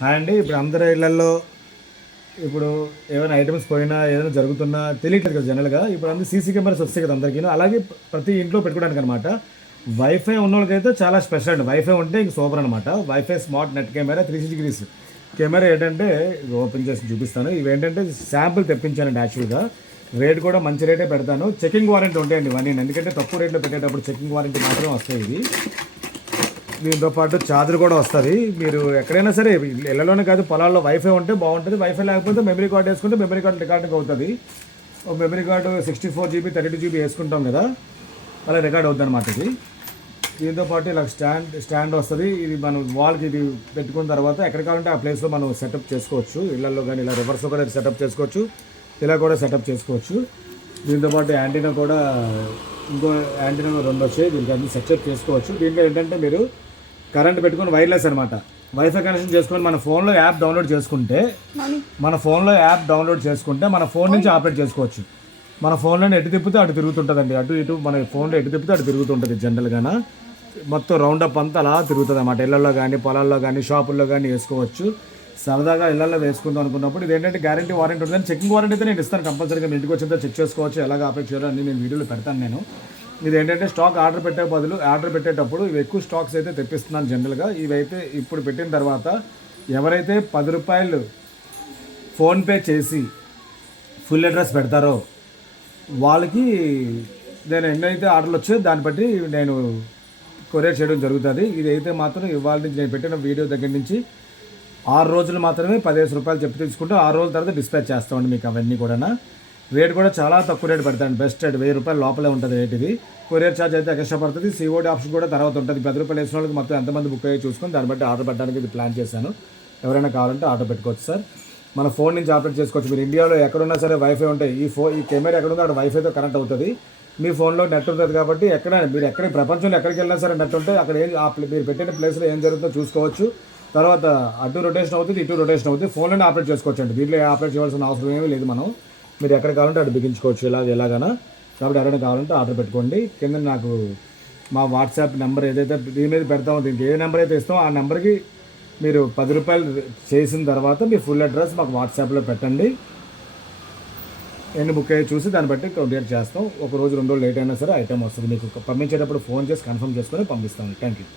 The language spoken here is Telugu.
హాయ్ అండి. ఇప్పుడు అందరి ఇళ్లల్లో ఇప్పుడు ఏమైనా ఐటమ్స్ పోయినా, ఏదైనా జరుగుతున్నా తెలియట్లేదు కదా జనరల్‌గా. ఇప్పుడు అందరూ సీసీ కెమెరాస్ వస్తాయి కదా అందరికీను. అలాగే ప్రతి ఇంట్లో పెట్టుకోవడానికనమాట. వైఫై ఉన్నోళ్ళకైతే చాలా స్పెషల్ అండి. వైఫై ఉంటే ఇంక సూపర్ అనమాట. Wifi smart net camera 360 degrees camera ఏంటంటే ఇది ఓపెన్ చేసి చూపిస్తాను. ఇవేంటంటే శాంపుల్ తెప్పించానండి యాక్చువల్‌గా. రేట్ కూడా మంచి రేటే పెడతాను. చెకింగ్ వారంటీ ఉంటాయండి ఇవన్నీ. ఎందుకంటే తక్కువ రేట్‌లో పెట్టేటప్పుడు చెకింగ్ వారంటీ మాత్రం వస్తాయి ఇవి. దీంతో పాటు ఛార్జర్ కూడా వస్తుంది. మీరు ఎక్కడైనా సరే ఇళ్ళలోనే కాదు పొలాల్లో వైఫై ఉంటే బాగుంటుంది. వైఫై లేకపోతే మెమరీ కార్డ్ వేసుకుంటే మెమరీ కార్డ్ రికార్డింగ్ అవుతుంది. ఒక మెమరీ కార్డు 64 జీబీ 32 జీబీ వేసుకుంటాం కదా, అలా రికార్డ్ అవుతుంది అనమాట ఇది. దీంతో పాటు ఇలా స్టాండ్ వస్తుంది. ఇది మనం వాల్కి ఇది పెట్టుకున్న తర్వాత ఎక్కడ కావాలంటే ఆ ప్లేస్లో మనం సెటప్ చేసుకోవచ్చు. ఇళ్లలో కానీ ఇలా రివర్స్లో కూడా సెటప్ చేసుకోవచ్చు, ఇలా కూడా సెటప్ చేసుకోవచ్చు. దీంతో పాటు యాంటీనా కూడా ఇంకో యాంటీనా 2 వచ్చాయి. దీనికి అన్ని సెటప్ చేసుకోవచ్చు. దీంట్లో ఏంటంటే మీరు కరెంట్ పెట్టుకొని వైర్లెస్ అనమాట వైఫై కనెక్షన్ చేసుకొని మన ఫోన్లో యాప్ డౌన్లోడ్ చేసుకుంటే మన ఫోన్ నుంచి ఆపరేట్ చేసుకోవచ్చు. మన ఫోన్లో ఎటు తిప్పితే అటు తిరుగుతుంటుందండి. అటు ఇటు మన ఫోన్లో ఎటు తిప్పితే అటు తిరుగుతుంటుంది. జనరల్గాన మొత్తం రౌండప్ అంతా అలా తిరుగుతుంది అన్నమాట. ఇళ్లలో కానీ పొలాల్లో కానీ షాపుల్లో కానీ వేసుకోవచ్చు. సరదాగా ఇళ్లలో వేసుకుందాం అనుకున్నప్పుడు ఇది ఏంటంటే గ్యారంటీ వారంటీ ఉంటుంది. చెకింగ్ వారంటీ అయితే నేను ఇస్తాను కంపల్సరీగా. మీ ఇంటికి వచ్చిందో చెక్ చేసుకోవచ్చు, ఎలాగ ఆపరేట్ చేయాలో అన్ని నేను వీడియోలో పెడతాను. నేను ఇది ఏంటంటే స్టాక్ ఆర్డర్ పెట్టేటప్పుడు ఇవి ఎక్కువ స్టాక్స్ అయితే తెప్పిస్తున్నాను జనరల్గా. ఇవైతే ఇప్పుడు పెట్టిన తర్వాత ఎవరైతే ₹10 ఫోన్పే చేసి ఫుల్ అడ్రస్ పెడతారో వాళ్ళకి నేను ఎన్నైతే ఆర్డర్లు వచ్చాయో దాన్ని బట్టి నేను కొరియర్ చేయడం జరుగుతుంది. ఇదైతే మాత్రం ఇవాళ నుంచి నేను పెట్టిన వీడియో దగ్గర నుంచి 6 రోజులు మాత్రమే ₹15 చెప్పి తీసుకుంటే 6 రోజుల తర్వాత డిస్పాచ్ చేస్తామండి మీకు అవన్నీ కూడా. రేట్ కూడా చాలా తక్కువ రేట్ పెడతాను. బెస్ట్ రేట్ ₹1000 లోపలే ఉంటుంది రేట్ ఇది. కొరియర్ ఛార్జ్ అయితే ఎక్స్ట్రా పడుతుంది. సిఓడి ఆప్షన్ కూడా తర్వాత ఉంటుంది. ₹10 వేసిన వాళ్ళకి మొత్తం ఎంతమంది బుక్ అయ్యి చూసుకొని దాన్ని బట్టి ఆర్డర్ పెట్టడానికి ఇది ప్లాన్ చేశాను. ఎవరైనా కావాలంటే ఆర్డర్ పెట్టుకోవచ్చు సార్. మన ఫోన్ నుంచి ఆపరేట్ చేసుకోవచ్చు. మీరు ఇండియాలో ఎక్కడున్నా సరే వైఫై ఉంటాయి. ఈ కెమెరా ఎక్కడ ఉందో అక్కడ వైఫైతో కనెక్ట్ అవుతుంది. మీ ఫోన్లో నెట్ ఉంటుంది కాబట్టి మీరు ప్రపంచంలో ఎక్కడికి వెళ్ళినా సరే నెట్ ఉంటే అక్కడ మీరు పెట్టిన ప్లేస్లో ఏం జరుగుతుందో చూసుకోవచ్చు. తర్వాత అటు రొటేషన్ అవుతుంది, ఇటు రొటేషన్ అవుతుంది. ఫోన్లోనే ఆపరేట్ చేసుకోవచ్చు అండి. దీంట్లో ఆపరేట్ చేయాల్సిన అవసరం ఏమీ లేదు. మీరు ఎక్కడ కావాలంటే అటు బిగించుకోవచ్చు ఎలాగైనా. కాబట్టి ఎవరైనా కావాలంటే ఆర్డర్ పెట్టుకోండి. కింద నాకు మా వాట్సాప్ నెంబర్ ఏదైతే దీని మీద పెడతామో, దీనికి ఏ నెంబర్ అయితే ఇస్తామో ఆ నెంబర్కి మీరు ₹10 చేసిన తర్వాత మీ ఫుల్ అడ్రస్ మాకు వాట్సాప్లో పెట్టండి. ఎన్ని బుక్ అయ్యి చూసి దాన్ని బట్టి కొరియర్ చేస్తాం. ఒక రోజు 2 రోజులు లేట్ అయినా సరే ఐటమ్ వస్తుంది. మీకు పంపించేటప్పుడు ఫోన్ చేసి కన్ఫర్మ్ చేసుకొని పంపిస్తాం. Thank you.